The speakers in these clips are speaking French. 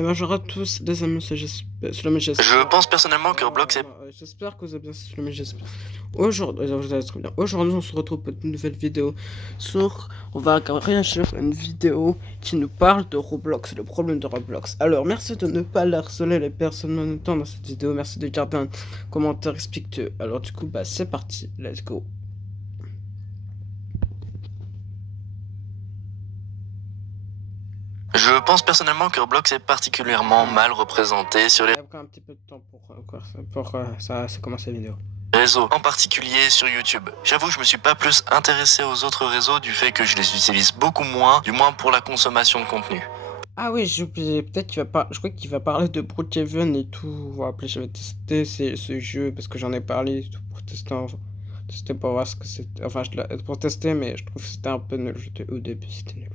Et bonjour à tous, les amis, c'est Je pense personnellement que Roblox est... J'espère que vous allez bien, c'est Slomy, j'espère. Aujourd'hui, vous allez très bien. Aujourd'hui, on se retrouve pour une nouvelle vidéo sur... On va réagir à une vidéo qui nous parle de Roblox, le problème de Roblox. Alors, merci de ne pas harceler les personnes en même temps dans cette vidéo. Merci de garder un commentaire respectueux. Alors, du coup, bah, c'est parti. Let's go. Je pense personnellement que Roblox est particulièrement mal représenté sur les Il y a encore un petit peu de temps pour ça commencer la vidéo. réseaux, en particulier sur YouTube. J'avoue, je me suis pas plus intéressé aux autres réseaux du fait que je les utilise beaucoup moins, du moins pour la consommation de contenu. Ah oui, j'ai oublié, peut-être qu'il va pas, je crois qu'il va parler de Brookhaven et tout. Voilà, après, je vais tester ce jeu parce que j'en ai parlé et tout pour tester, tester pour voir ce que c'était. Enfin, pour tester, mais je trouve que c'était un peu nul. Au début, c'était nul.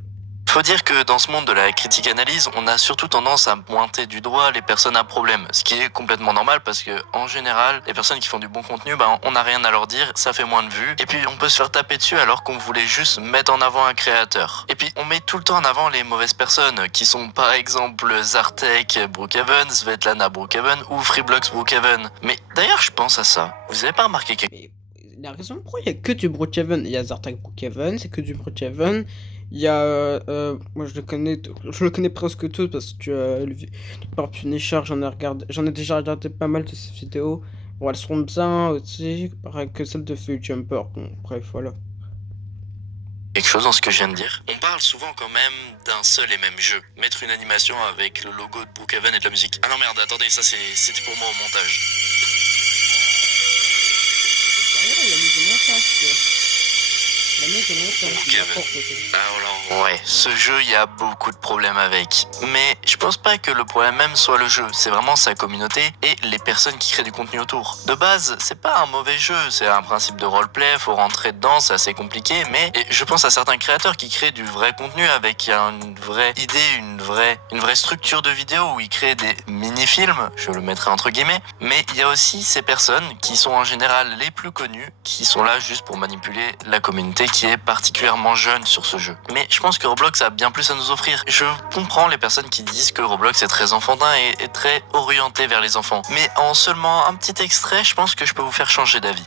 Faut dire que dans ce monde de la critique analyse, on a surtout tendance à pointer du doigt les personnes à problème, ce qui est complètement normal parce que en général, les personnes qui font du bon contenu, on n'a rien à leur dire, ça fait moins de vues, et puis on peut se faire taper dessus alors qu'on voulait juste mettre en avant un créateur. Et puis on met tout le temps en avant les mauvaises personnes, qui sont par exemple Zartek Brookhaven, Svetlana Brookhaven ou Freeblocks Brookhaven. Mais d'ailleurs, je pense à ça. Vous avez pas remarqué que... Mais la raison pour il y a que du Brookhaven, il y a Zartak Brookhaven, c'est que du Brookhaven. Il y a, moi je le connais presque tous parce que par Punisher, j'en ai déjà regardé pas mal de ses vidéos. Bon, elles seront bien aussi, pareil que celles de Feu Jumper. Bon, bref, voilà. quelque chose dans ce que je viens de dire. On parle souvent quand même d'un seul et même jeu. Mettre une animation avec le logo de Brookhaven et de la musique. Ah non merde, attendez, ça c'était pour moi au montage. Ouais, ce jeu, il y a beaucoup de problèmes avec. Mais je pense pas que le problème même soit le jeu, c'est vraiment sa communauté et les personnes qui créent du contenu autour. De base, c'est pas un mauvais jeu, c'est un principe de roleplay, faut rentrer dedans, c'est assez compliqué, mais je pense à certains créateurs qui créent du vrai contenu avec une vraie idée, une vraie structure de vidéo où ils créent des mini-films, je le mettrai entre guillemets, mais il y a aussi ces personnes qui sont en général les plus connues, qui sont là juste pour manipuler la communauté qui est particulièrement jeune sur ce jeu. Mais je pense que Roblox a bien plus à nous offrir. Je comprends les personnes qui disent que Roblox est très enfantin et très orienté vers les enfants. Mais en seulement un petit extrait, je pense que je peux vous faire changer d'avis.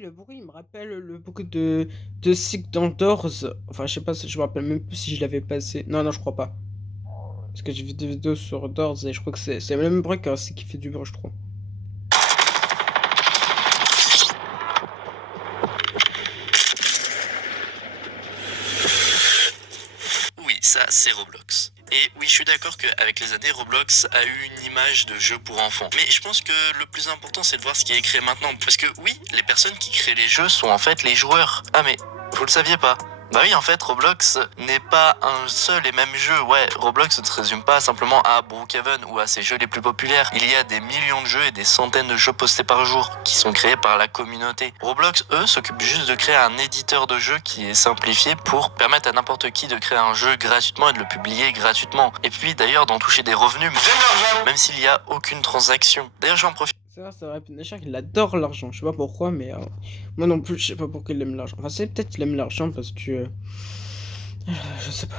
Le bruit, il me rappelle le bruit de Sick dans Doors. Enfin, je sais pas, je me rappelle même plus si je l'avais passé. Non, non, je crois pas. Parce que j'ai vu des vidéos sur Doors et je crois que c'est le même bruit qu'un Sick qui fait du bruit, je crois. Oui, ça, c'est Roblox. Et oui, je suis d'accord qu'avec les années, Roblox a eu une image de jeu pour enfants. Mais je pense que le plus important, c'est de voir ce qui est créé maintenant. Parce que oui, les personnes qui créent les jeux sont en fait les joueurs. Ah mais, vous le saviez pas? Bah oui, en fait, Roblox n'est pas un seul et même jeu. Ouais, Roblox ne se résume pas simplement à Brookhaven ou à ses jeux les plus populaires. Il y a des millions de jeux et des centaines de jeux postés par jour qui sont créés par la communauté. Roblox, eux, s'occupent juste de créer un éditeur de jeux qui est simplifié pour permettre à n'importe qui de créer un jeu gratuitement et de le publier gratuitement. Et puis d'ailleurs d'en toucher des revenus, même s'il n'y a aucune transaction. D'ailleurs, j'en profite. C'est vrai, Punisher, il adore l'argent. Je sais pas pourquoi, mais moi non plus, je sais pas pourquoi il aime l'argent. Enfin, c'est peut-être qu'il aime l'argent parce que. Je sais pas.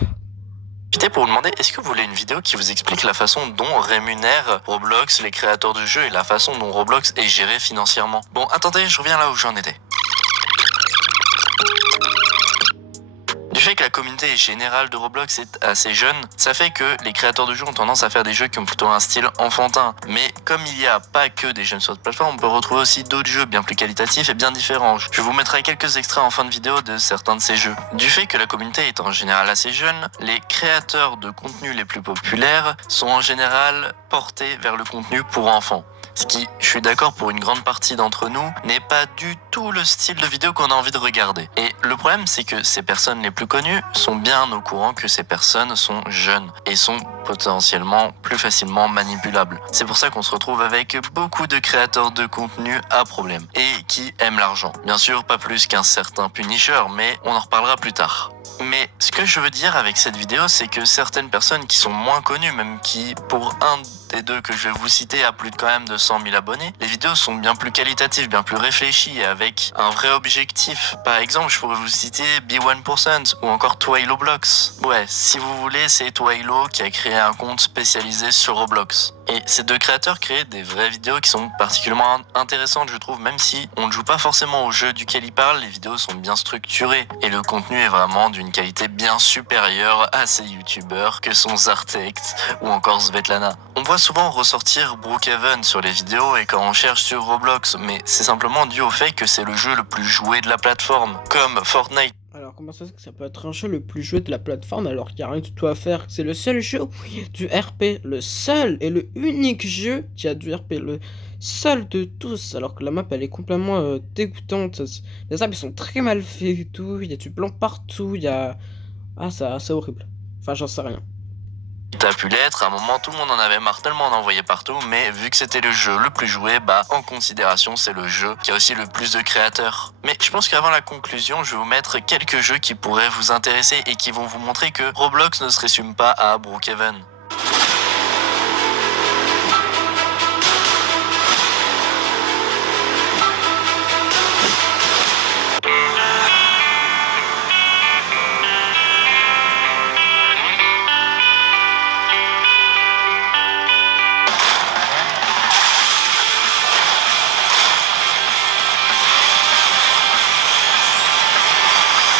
Pour vous demander, est-ce que vous voulez une vidéo qui vous explique la façon dont rémunère Roblox les créateurs de jeux et la façon dont Roblox est géré financièrement? Bon, attendez, je reviens là où j'en étais. Du fait que la communauté générale de Roblox est assez jeune, ça fait que les créateurs de jeux ont tendance à faire des jeux qui ont plutôt un style enfantin. Mais comme il n'y a pas que des jeunes sur cette plateforme, on peut retrouver aussi d'autres jeux bien plus qualitatifs et bien différents. Je vous mettrai quelques extraits en fin de vidéo de certains de ces jeux. Du fait que la communauté est en général assez jeune, les créateurs de contenu les plus populaires sont en général portés vers le contenu pour enfants. Ce qui, je suis d'accord pour une grande partie d'entre nous, n'est pas du tout le style de vidéo qu'on a envie de regarder. Et le problème, c'est que ces personnes les plus connues sont bien au courant que ces personnes sont jeunes et sont potentiellement plus facilement manipulables. C'est pour ça qu'on se retrouve avec beaucoup de créateurs de contenu à problème et qui aiment l'argent. Bien sûr, pas plus qu'un certain Punisher, mais on en reparlera plus tard. Mais ce que je veux dire avec cette vidéo, c'est que certaines personnes qui sont moins connues, même qui, pour un des deux que je vais vous citer, a plus de quand même de 100 000 abonnés, les vidéos sont bien plus qualitatives, bien plus réfléchies et avec un vrai objectif. Par exemple, je pourrais vous citer B1% ou encore Twilo Blocks. Ouais, si vous voulez, c'est Twilo qui a créé un compte spécialisé sur Roblox. Et ces deux créateurs créent des vraies vidéos qui sont particulièrement intéressantes, je trouve, même si on ne joue pas forcément au jeu duquel ils parlent, les vidéos sont bien structurées et le contenu est vraiment d'une qualité bien supérieure à ces youtubeurs que sont Zartect ou encore Svetlana. On voit souvent ressortir Brookhaven sur les vidéos et quand on cherche sur Roblox, mais c'est simplement dû au fait que c'est le jeu le plus joué de la plateforme, comme Fortnite. Alors, comment ça se fait que ça peut être un jeu le plus joué de la plateforme alors qu'il n'y a rien du tout à faire? C'est le seul jeu où il y a du RP, le seul et le unique jeu qui a du RP, le seul de tous, alors que la map elle est complètement dégoûtante. Les arbres ils sont très mal faits et tout, il y a du blanc partout, il y a... Ah, ça, c'est horrible. Enfin, j'en sais rien. A pu l'être, à un moment tout le monde en avait marre tellement on en voyait partout, mais vu que c'était le jeu le plus joué, bah en considération c'est le jeu qui a aussi le plus de créateurs. Mais je pense qu'avant la conclusion, je vais vous mettre quelques jeux qui pourraient vous intéresser et qui vont vous montrer que Roblox ne se résume pas à Brookhaven.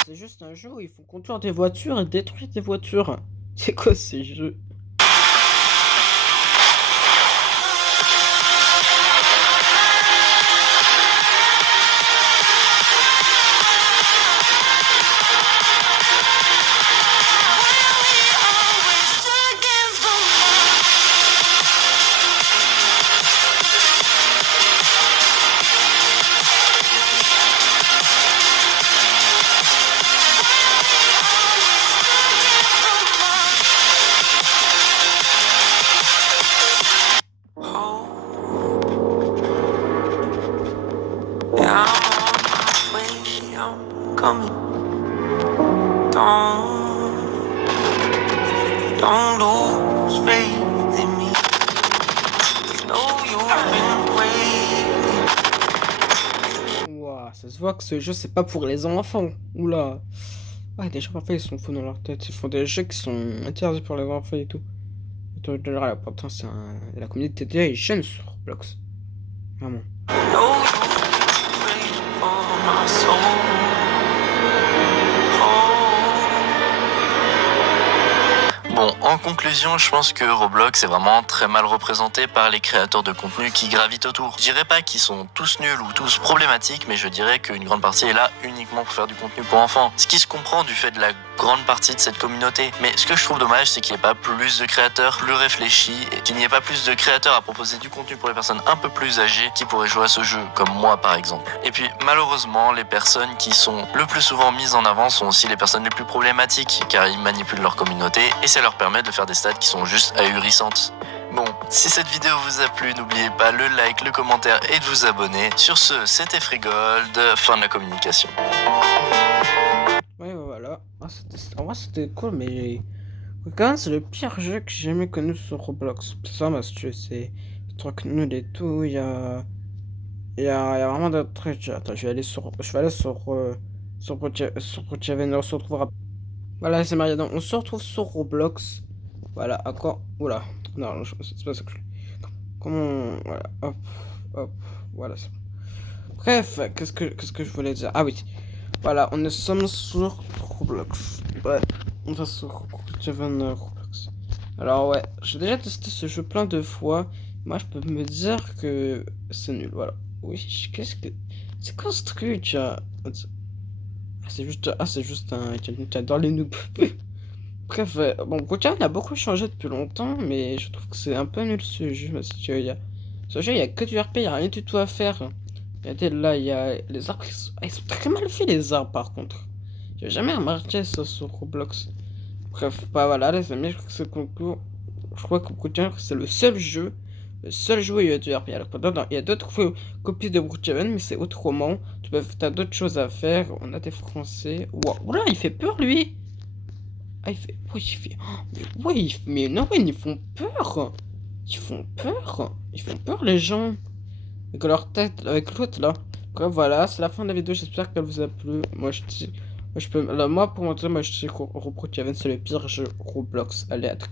C'est juste un jeu où il faut conduire des voitures et détruire des voitures. C'est quoi ces jeux? Don't lose faith in me. Know you've been waiting. Ouah, ça se voit que ce jeu c'est pas pour les enfants. Oula. Ah, déjà parfois ils sont fous dans leur tête. Ils font des jeux qui sont interdits pour les enfants et tout. Pourtant, c'est la communauté est jeune sur Roblox. Vraiment. Know you've been waiting for my soul. Bon, en conclusion, je pense que Roblox est vraiment très mal représenté par les créateurs de contenu qui gravitent autour. Je dirais pas qu'ils sont tous nuls ou tous problématiques, mais je dirais qu'une grande partie est là uniquement pour faire du contenu pour enfants. Ce qui se comprend du fait de la grande partie de cette communauté. Mais ce que je trouve dommage, c'est qu'il n'y ait pas plus de créateurs plus réfléchis et qu'il n'y ait pas plus de créateurs à proposer du contenu pour les personnes un peu plus âgées qui pourraient jouer à ce jeu, comme moi par exemple. Et puis, malheureusement, les personnes qui sont le plus souvent mises en avant sont aussi les personnes les plus problématiques, car ils manipulent leur communauté et ça leur permet de faire des stats qui sont juste ahurissantes. Bon, si cette vidéo vous a plu, n'oubliez pas le like, le commentaire et de vous abonner. Sur ce, c'était Freegold, fin de la communication. Ouais, voilà. Ah, en vrai, c'était cool, mais. Quand même, c'est le pire jeu que j'ai jamais connu sur Roblox. C'est ça, parce que c'est des trucs nuls et tout. Il y a vraiment des trucs. Attends, je vais aller sur Brookhaven, on se retrouvera. Voilà, c'est Mariana. On se retrouve sur Roblox. Voilà, à quoi? Oula. Non, c'est pas ça que je. Comment. Voilà, hop, hop. Voilà. Bref, qu'est-ce que je voulais dire? Ah oui. Voilà, on est sommes sur Roblox. Ouais, on va sur Brookhaven Roblox. Alors ouais, j'ai déjà testé ce jeu plein de fois. Moi, je peux me dire que c'est nul. Voilà. Oui, qu'est-ce que. C'est quoi ce truc? C'est juste un. J'adore les noobs. Bref, bon, Brookhaven a beaucoup changé depuis longtemps, mais je trouve que c'est un peu nul ce jeu. Parce que ce jeu, il y a que du RP, il n'y a rien du tout à faire. Regardez, là, il y a les arbres, ils sont très mal faits, les arbres, par contre. J'ai jamais remarqué ça sur Roblox. Bref, bah voilà, les amis, je crois que c'est conclu. Je crois que Brookhaven, c'est le seul jeu où il y a du RP. Alors, il y a d'autres copies de Brookhaven, mais c'est autrement. T'as d'autres choses à faire. On a des Français. Wow. Oula, il fait peur, lui. Ah, il fait. Ouais, il fait. Mais ouais, mais non, ouais, ils font peur. Ils font peur. Ils font peur, les gens. Avec leur tête, avec l'autre là. Bref, voilà, c'est la fin de la vidéo. J'espère qu'elle vous a plu. Moi, je dis. Moi, je peux. Alors, moi, pour moi, je dis que Roblox, c'est le pire jeu Roblox. Allez, à très.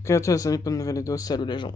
Ok, à tous les amis, pour une nouvelle vidéo. Salut les gens.